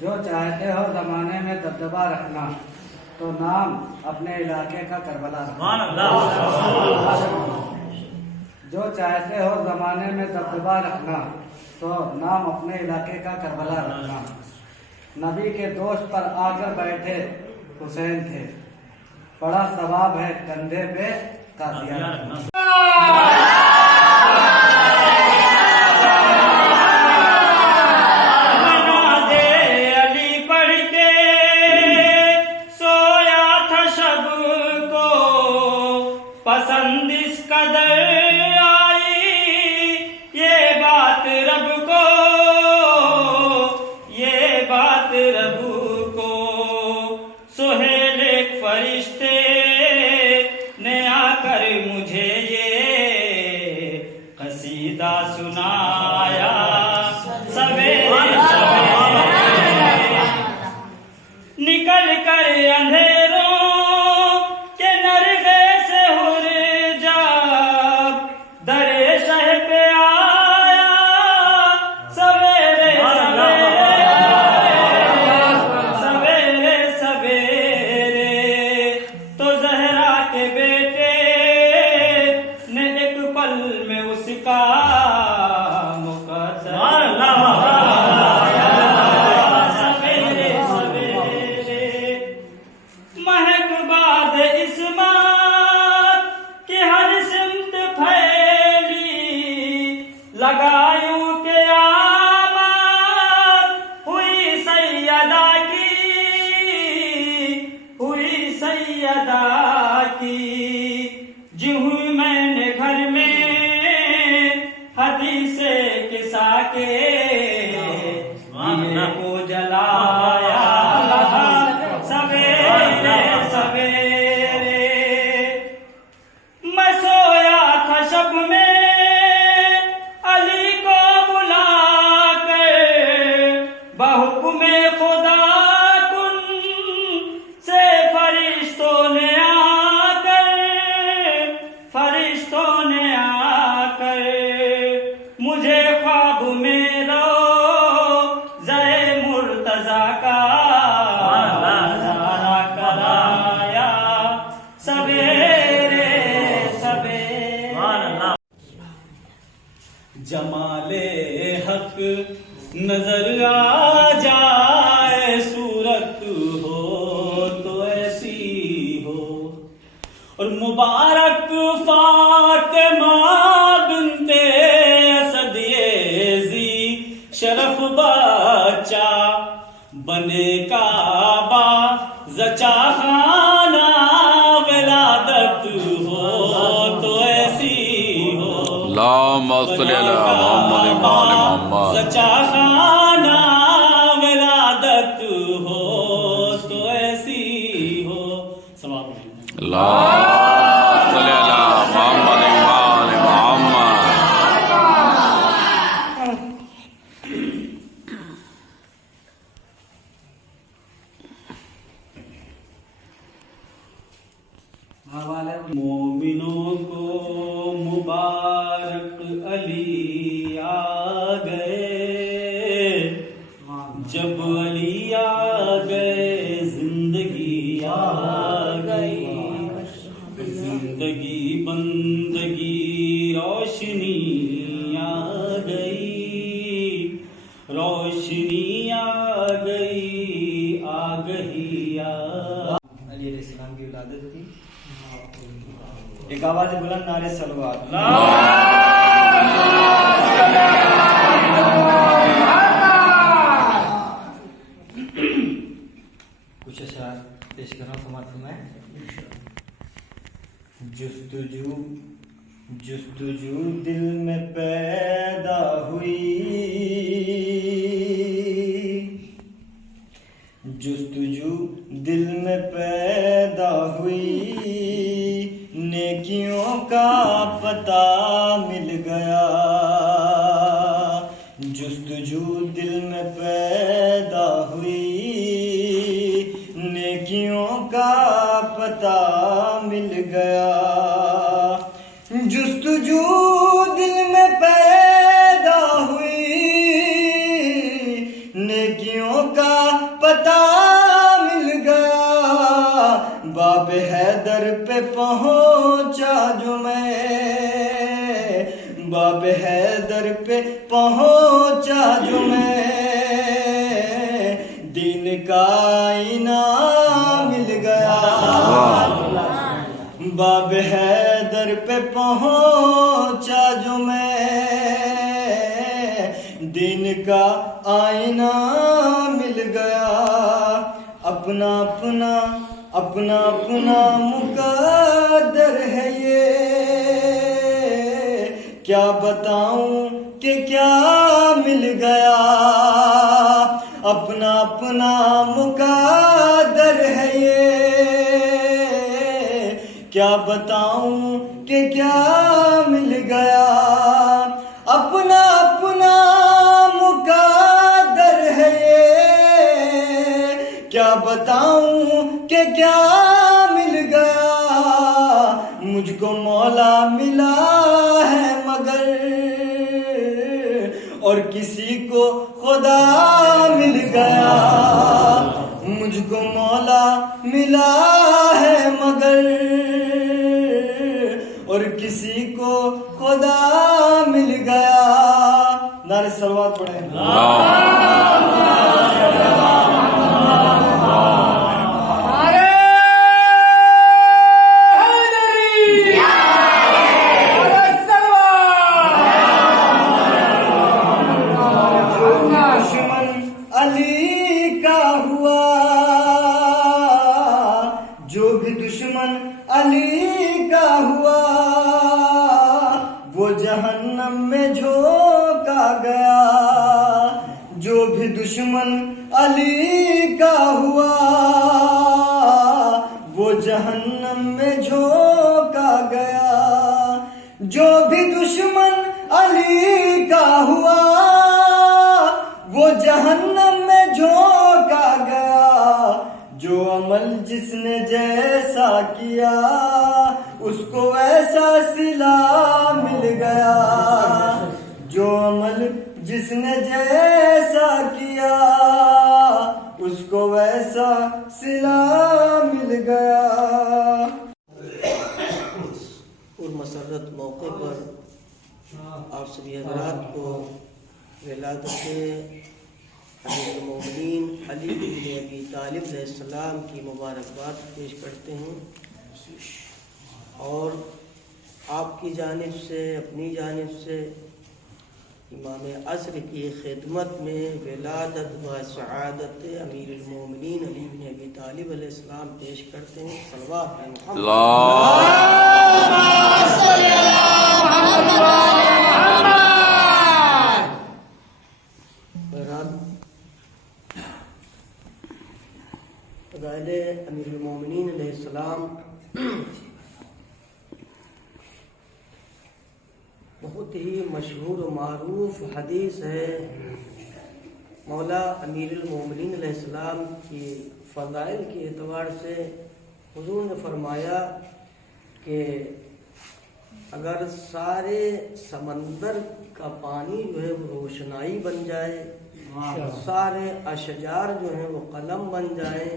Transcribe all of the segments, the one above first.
جو چاہتے ہو زمانے میں دبدبا رکھنا تو نام اپنے علاقے کا کربلا رکھنا۔ جو چاہتے ہو زمانے میں دبدبا رکھنا تو نام اپنے علاقے کا کربلا رکھنا۔ نبی کے دوست پر آ کر بیٹھے حسین تھے، بڑا ثواب ہے کندھے پہ قافیہ رکھنا۔ پسند اس قدر آئی یہ بات رب کو، یہ بات رب کو، سہیل ایک فرشتے نے آ کر مجھے یہ قصیدہ سنایا سویرے سویرے، نکل کر اندھیروں لگایوں کے آمد ہوئی سیدہ کی، جوں میں نے گھر میں حدیث قصہ کے دیے کو جلایا سویرے سویرے، میں سویا تھا شب میں بحکم خدا کن سے فرشتوں نے آ کر مجھے خواب میں روضہ مرتضیٰ کا نظارہ کرایا سویرے سویرے۔ جمال حق نظر آ جائے صورت ہو تو ایسی ہو، اور مبارک فاطمہ بنت اسد یزی شرف بچہ بنے کعبہ زچا خانہ ولادت ہو تو ایسی ہو، اللہم صلی علی محمد وآل محمد، سچا خانہ ولادت ہو تو ایسی ہو۔ اللہم صلی علی محمد وآل محمد۔ مومنوں کو مبارک علی آ گئے، جب علی آ گئے زندگی آ گئی، زندگی بندگی روشنی آ گئی، روشنی آ گئی آگہی علی علیہ السلام کی ولادت تھی۔ ایک آواز بلند نعرے صلوات۔ کچھ اشعار پیش کر رہا ہوں، سماعت فرمائیں۔ جستجو دل میں پیدا ہوئی، جستجو دل میں پیدا ہوئی، نیکیوں کا پتہ مل گیا، جستجو دل میں پیدا ہوئی، نیکیوں کا پتہ مل گیا، جستجو دل میں پیدا ہوئی، نیکیوں کا پتہ مل گیا، باب حیدر پہ پہنچا جو میں، باب حیدر پہ پہنچا جو میں، دین کا انعام مل گیا، باب حیدر پہ پہنچا جو میں، دین کا آئینہ مل گیا، اپنا اپنا اپنا اپنا مقدر ہے یہ، کیا بتاؤں کہ کیا مل گیا، اپنا اپنا مقدر ہے یہ، کیا بتاؤں کہ کیا مل گیا، اپنا اپنا مقدر ہے یہ، کیا بتاؤں کہ کیا مل گیا، مجھ کو مولا ملا ہے مگر، اور کسی کو خدا مل گیا، مجھ کو مولا ملا ہے مگر، اور کسی کو خدا مل گیا، نعرہ صلوات پڑھیں۔ جو بھی دشمن علی کا ہوا، وہ جہنم میں جھونکا گیا، جو بھی دشمن علی کا ہوا، وہ جہنم میں جھونکا گیا، جو بھی دشمن علی کا ہوا، وہ جہنم میں جھونکا گیا، جو عمل جس نے جیسا کیا، اس کو ویسا صلہ مل گیا، جو عمل جس نے جیسا کیا، اس کو ویسا صلہ مل گیا۔ اور مسرت موقع پر آپ سبھی حضرات کو ولادت امیر المومنین علی بن ابی طالب علیہ السلام کی مبارکباد پیش کرتے ہیں، اور آپ کی جانب سے، اپنی جانب سے امام عصر کی خدمت میں ولادت و سعادت امیر المومنین علی بن ابی طالب علیہ السلام پیش کرتے ہیں۔ صلوات علی محمد۔ امیر المومنین علیہ السلام بہت ہی مشہور و معروف حدیث ہے، مولا امیر المومنین علیہ السلام کی فضائل کے اعتبار سے حضور نے فرمایا کہ اگر سارے سمندر کا پانی جو ہے وہ روشنائی بن جائے، سارے اشجار جو ہیں وہ قلم بن جائیں،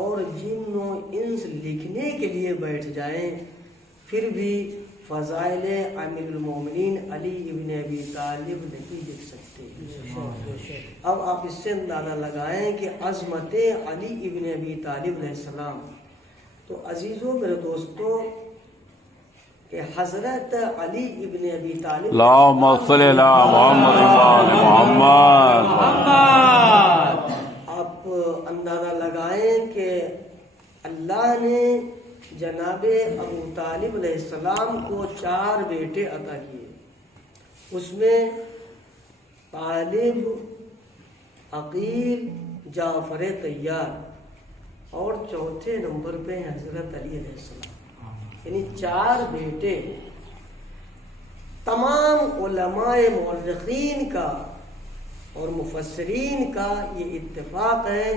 اور جن و انس لکھنے کے لیے بیٹھ جائیں، پھر بھی فضائل امیر المومنین علی ابن ابی طالب نہیں لکھ سکتے۔ اب آپ اس سے اندازہ لگائیں کہ عظمت علی ابن ابی طالب علیہ السلام۔ تو عزیزوں، میرے دوستوں، کہ حضرت علی ابن ابی طالب اللہم صلی علی محمد۔ آپ اندازہ لگائیں کہ اللہ نے جناب ابو طالب علیہ السلام کو 4 بیٹے عطا کیے، اس میں طالب، عقیل، جعفر طیار، اور چوتھے نمبر پہ حضرت علی علیہ السلام، یعنی 4 بیٹے۔ تمام علماء مورخین کا اور مفسرین کا یہ اتفاق ہے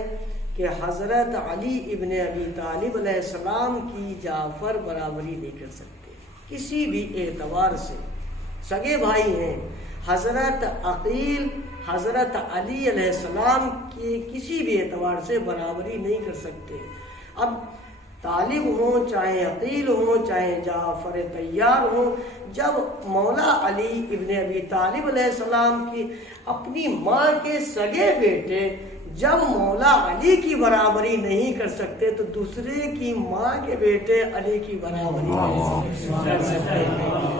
کہ حضرت علی ابن ابی طالب علیہ السلام کی جعفر برابری نہیں کر سکتے کسی بھی اعتبار سے، سگے بھائی ہیں۔ حضرت عقیل حضرت علی علیہ السلام کی کسی بھی اعتبار سے برابری نہیں کر سکتے. اب طالب ہوں چاہے عقیل ہوں چاہے جعفر طیار ہوں، جب مولا علی ابن ابی طالب علیہ السلام کی اپنی ماں کے سگے بیٹے جب مولا علی کی برابری نہیں کر سکتے تو دوسرے کی ماں کے بیٹے علی کی برابری نہیں کر سکتے.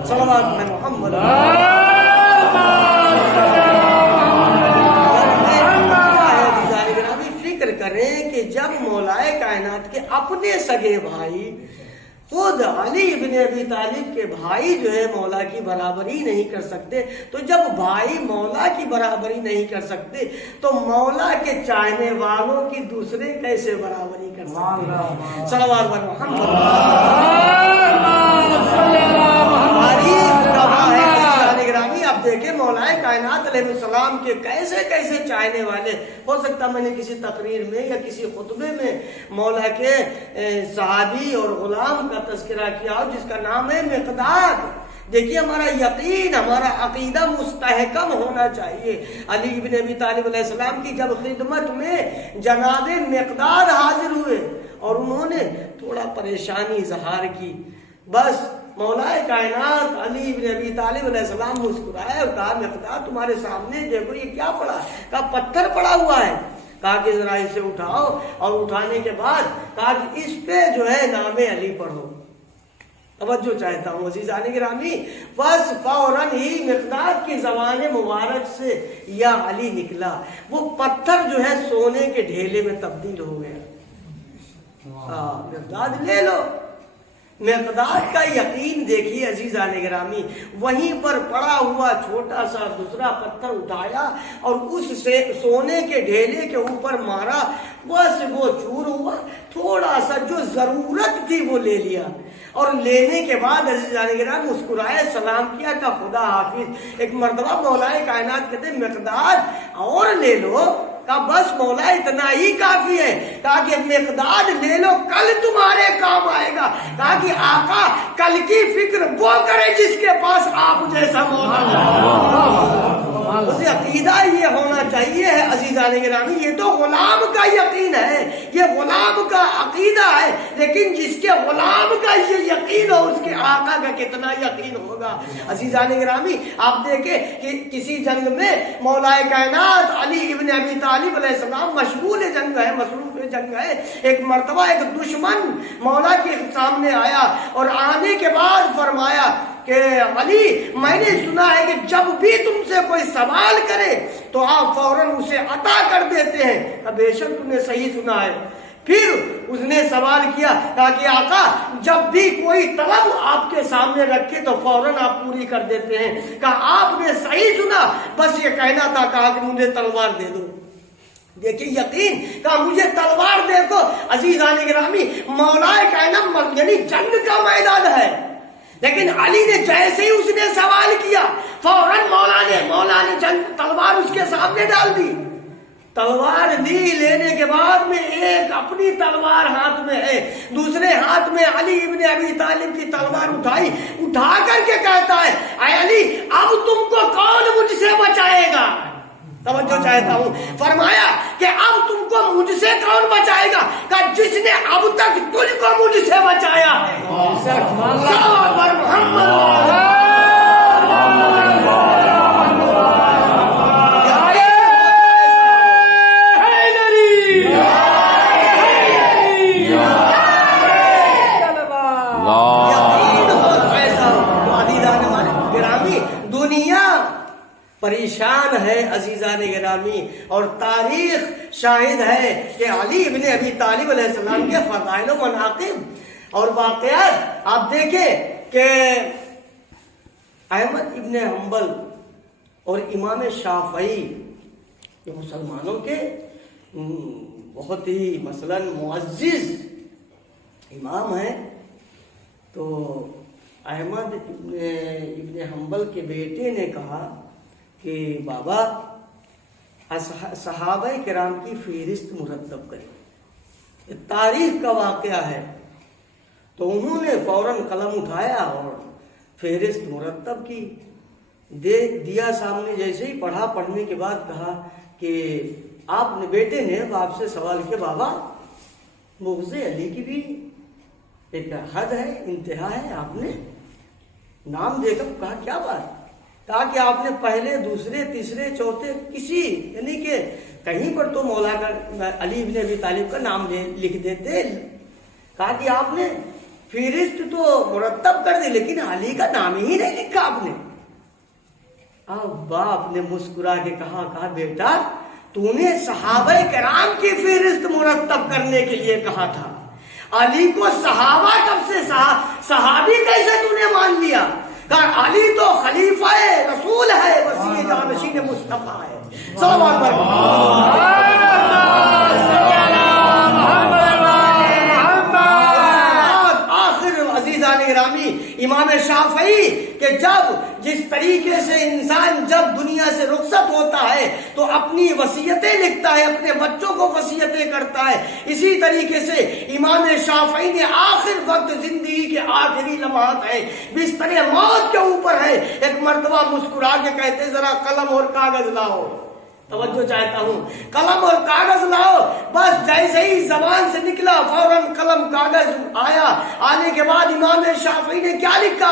صلوات میں محمد فکر کریں کہ جب مولائے کائنات کے اپنے سگے بھائی خود علی ابن ابی طالب کے بھائی جو ہے مولا کی برابری نہیں کر سکتے، تو جب بھائی مولا کی برابری نہیں کر سکتے تو مولا کے چاہنے والوں کی دوسرے کیسے برابری کر سکتے؟ صلوات پر محمد. اب دیکھیں مولا کائنات علیہ السلام کے کیسے کیسے چاہنے والے. ہو سکتا میں نے کسی تقریر میں یا کسی خطبے میں مولا کے صحابی اور غلام کا تذکرہ کیا ہو جس کا نام ہے مقداد. دیکھیے ہمارا یقین، ہمارا عقیدہ مستحکم ہونا چاہیے. علی ابن ابی طالب علیہ السلام کی جب خدمت میں جناب مقداد حاضر ہوئے اور انہوں نے تھوڑا پریشانی اظہار کی، بس مولا کائنات علی ابن ابی طالب علیہ السلام مسکرائے اور کہا مقداد تمہارے سامنے دیکھو یہ کیا پڑا؟ کہا پتھر پڑا ہوا ہے. کہا کہ ذرا اسے اٹھاؤ، اور اٹھانے کے بعد کہا کہ اس پہ جو ہے نام علی پڑھو. توجہ چاہتا ہوں عزیزان گرامی، بس فوراً ہی مقداد کی زبان مبارک سے یا علی نکلا. وہ پتھر جو ہے سونے کے ڈھیلے میں تبدیل ہو گیا. مقداد لے لو. مقداد کا یقین دیکھیے عزیزان گرامی، وہیں پر پڑا ہوا چھوٹا سا دوسرا پتھر اٹھایا اور اس سے سونے کے ڈھیلے کے اوپر مارا، بس وہ چور ہوا. تھوڑا سا جو ضرورت تھی وہ لے لیا، اور لینے کے بعد عزیزان گرامی مسکرائے، سلام کیا کہ خدا حافظ. ایک مرتبہ مولا کائنات کہتے مقداد اور لے لو. کہا بس مولا اتنا ہی کافی ہے. کہا کہ مقداد لے لو، کل تمہارے کام آئے گا. کہا کہ آقا کل کی فکر وہ کرے جس کے پاس آپ جیسا مولا. اسے عقیدہ یہ ہونا چاہیے ہے عزیزان گرامی. یہ تو غلام کا یقین ہے، یہ غلام کا عقیدہ ہے، لیکن جس کے غلام کا یہ یقین ہو اس کے آقا کا کتنا یقین ہوگا. عزیزان گرامی آپ دیکھیں کہ کسی جنگ میں مولا کائنات علی ابن ابی طالب علیہ السلام مشغول جنگ ہے، مصروف جنگ ہے. ایک مرتبہ ایک دشمن مولا کے سامنے آیا اور آنے کے بعد فرمایا کہ علی میں نے سنا ہے کہ جب بھی تم سے کوئی سوال کرے تو آپ فوراً اسے عطا کر دیتے ہیں. کہ بے شک تم نے صحیح سنا ہے. پھر اس نے سوال کیا، کہا کہ آقا جب بھی کوئی طلب آپ کے سامنے رکھے تو فوراً آپ پوری کر دیتے ہیں. کہا آپ نے صحیح سنا، بس یہ کہنا تھا. کہا کہ مجھے تلوار دے دو. دیکھیں یقین. کہا مجھے تلوار دے دو. عزیزان گرامی مولا کائنات یعنی جنگ کا میدان ہے، لیکن علی نے جیسے ہی اس نے سوال کیا فوراً مولا نے تلوار اس کے سامنے ڈال دی. تلوار لی، لینے کے بعد میں ایک اپنی تلوار ہاتھ میں ہے، دوسرے ہاتھ میں علی ابن ابی طالب کی تلوار اٹھائی. اٹھا کر کے کہتا ہے اے علی اب تم کو کون مجھ سے بچائے گا؟ توجہ چاہتا ہوں. فرمایا کہ اب تم کو مجھ سے کون بچائے گا؟ کہ جس نے اب تک تجھ کو مجھ سے بچایا ہے. پریشان ہے عزیزان گرامی، اور تاریخ شاہد ہے کہ علی ابن ابی طالب علیہ السلام کے فضائل و مناقب اور واقعات آپ دیکھیں کہ احمد ابن حنبل اور امام شافعی یہ مسلمانوں کے بہت ہی مثلا معزز امام ہیں. تو احمد ابن حنبل کے بیٹے نے کہا کہ بابا صحابہ کرام کی فہرست مرتب کریں، یہ تاریخ کا واقعہ ہے. تو انہوں نے فوراً قلم اٹھایا اور فہرست مرتب کی. دیا سامنے، جیسے ہی پڑھا، پڑھنے کے بعد کہا کہ آپ نے، بیٹے نے باپ سے سوال کیا بابا بغض علی کی بھی ایک حد ہے، انتہا ہے، آپ نے نام دے کر کہا کیا بات؟ کہا کہ آپ نے پہلے، دوسرے، تیسرے، چوتھے کسی، یعنی کہ کہیں پر تو مولا کا، علی ابن ابی طالب کا نام لکھ دیتے. کہا کہ آپ نے فہرست تو مرتب کر دی لیکن علی کا نام ہی نہیں لکھا آپ نے. اب باپ نے مسکرا کے کہا بیٹا تو نے صحابہ کرام کی فہرست مرتب کرنے کے لیے کہا تھا، علی کو صحابہ کب سے، صحابی کیسے تو نے مان لیا؟ کہا علی تو خلیفہ رسول ہے، وسیع جانشین مصطفیٰ ہے. آخر عزیزان گرامی، امام شافعی کہ جس طریقے سے انسان جب دنیا سے رخصت ہوتا ہے تو اپنی وصیتیں لکھتا ہے، اپنے بچوں کو وصیتیں کرتا ہے، اسی طریقے سے امام شافعی نے آخر وقت، زندگی کے آخری لمحات ہے، بستر موت کے اوپر ہے، ایک مرتبہ مسکرا کے کہتے ذرا قلم اور کاغذ لاؤ. توجہ چاہتا ہوں، قلم اور کاغذ لاؤ. بس جیسے ہی زبان سے نکلا فوراً قلم کاغذ آیا. آنے کے بعد امام شافعی نے کیا لکھا؟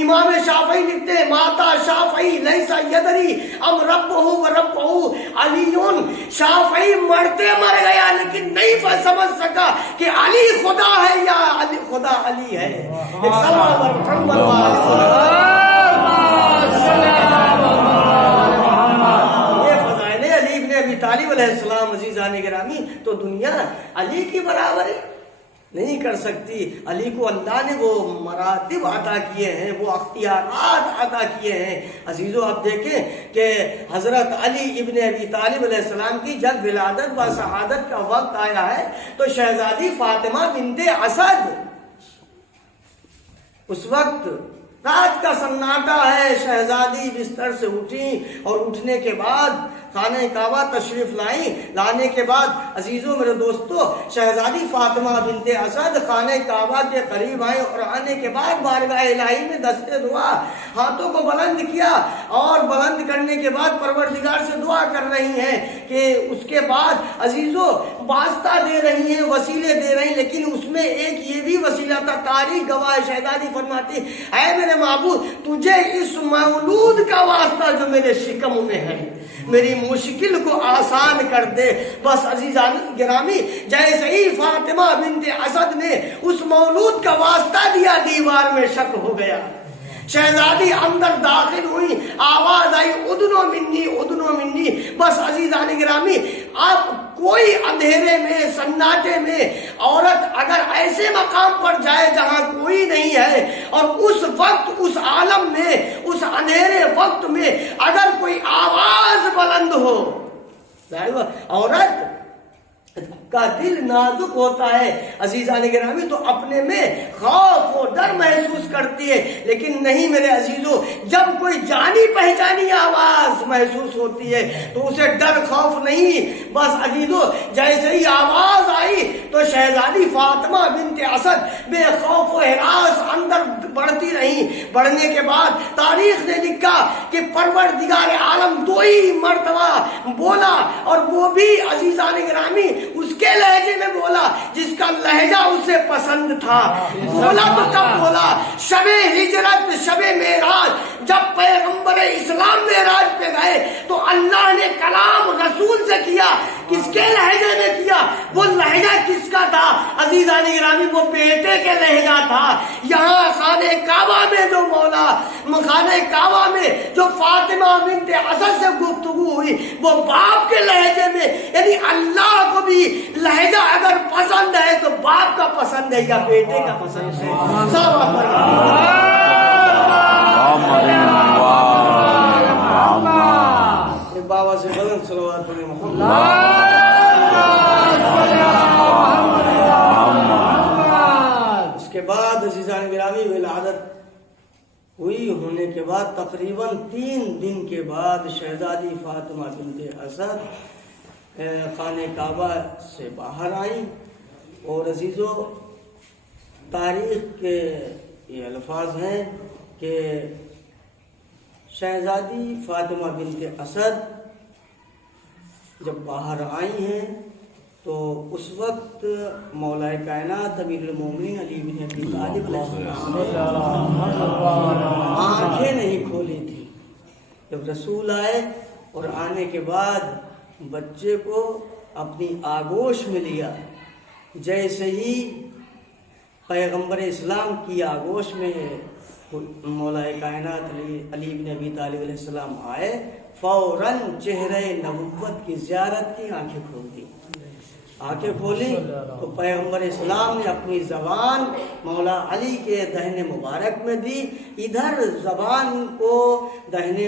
امام شافعی لکھتے ماتا شافعی لیسا یدری ام ربہ و ربہ علی. شافعی مرتے مر گیا لیکن نہیں سمجھ سکا کہ علی خدا ہے یا خدا علی ہے. طالب علیہ السلام. عزیزان گرامی، تو دنیا علی کی برابر نہیں کر سکتی. علی کو اللہ نے وہ مراتب عطا کیے ہیں، وہ اختیارات عطا کیے ہیں. عزیزو آپ دیکھیں کہ حضرت علی ابن ابی طالب علیہ السلام کی جب ولادت و شہادت کا وقت آیا ہے تو شہزادی فاطمہ بنت اسد، اس وقت رات کا سناٹا ہے، شہزادی بستر سے اٹھی اور اٹھنے کے بعد خانہ کعبہ تشریف لائیں. لانے کے بعد عزیزوں میرے دوستو، شہزادی فاطمہ بنت اسد خانہ کعبہ کے قریب آئیں اور آنے کے بعد بارگاہ الہی میں دستے دعا، ہاتھوں کو بلند کیا اور بلند کرنے کے بعد پروردگار سے دعا کر رہی ہیں کہ اس کے بعد عزیزوں واسطہ دے رہی ہیں، وسیلے دے رہی ہیں. لیکن اس میں ایک یہ بھی وسیلہ تھا، تاریخ گواہ. شہزادی فرماتی اے میرے معبود تجھے اس مولود کا واسطہ جو میرے شکم میں ہے، میری مشکل کو آسان کر دے. بس عزیزان گرامی، جیسے ہی فاطمہ بنت اسد نے اس مولود کا واسطہ دیا، دیوار میں شک ہو گیا. شہزادی اندر داخل ہوئی، آواز آئی ادنو منی ادنو منی. بس عزیزان گرامی، آپ کوئی اندھیرے میں، سناٹے میں عورت اگر ایسے مقام پر جائے جہاں کوئی نہیں ہے اور اس وقت، اس عالم میں، اس اندھیرے وقت میں اگر کوئی آواز بلند ہو، عورت کا دل نازک ہوتا ہے عزیزان گرامی، تو اپنے میں خوف و ڈر محسوس کرتی ہے. لیکن نہیں میرے عزیزوں، جب کوئی جانی پہچانی آواز محسوس ہوتی ہے تو اسے ڈر خوف نہیں. بس عزیزوں جیسے ہی آواز آئی تو شہزادی فاطمہ بنت اسد بے خوف و ہراس اندر بڑھتی رہی. بڑھنے کے بعد تاریخ نے لکھا کہ پروردگار عالم 2 ہی مرتبہ بولا، اور وہ بھی عزیزان گرامی اس کے لہجے میں بولا جس کا لہجہ اسے پسند تھا. بولا تو کب بولا؟ شب ہجرت، شب معراج، جب پیغمبر اسلام معراج پہ گئے تو اللہ نے کلام رسول سے کیا. کس کے لہجے میں کیا؟ وہ لہجہ کس کا تھا عزیزان گرامی؟ وہ بیٹے کے لہجہ تھا. یہاں خانہ کعبہ میں جو مولا، خانہ کعبہ میں جو فاطمہ بنت اسد سے گفتگو ہوئی وہ باپ کے لہجے میں. یعنی اللہ کو بھی لہجہ اگر پسند ہے تو باپ کا پسند ہے یا بیٹے کا پسند ہے. بابا سے بلند صلوات پڑھیں محمد. اس کے بعد عزیزان گرامی ولادت ہوئی. ہونے کے بعد تقریباً 3 دن کے بعد شہزادی فاطمہ بنت اسد خانہ کعبہ سے باہر آئی. اور عزیزو تاریخ کے یہ الفاظ ہیں کہ شہزادی فاطمہ بنت اسد جب باہر آئی ہیں تو اس وقت مولا کائنات امیر المومنین علی بن ابی طالب علیہ السلام نے آنکھیں نہیں کھولی تھی. جب رسول آئے اور آنے کے بعد بچے کو اپنی آغوش میں لیا، جیسے ہی پیغمبر اسلام کی آغوش میں مولا کائنات علی بن ابی طالب علیہ السلام آئے، فوراً چہرے نبوت کی زیارت کی آنکھیں کھول دی. آنکھیں کھولی تو پیغمبر اسلام نے اپنی زبان مولا علی کے دہنے مبارک میں دی. ادھر زبان کو دہنے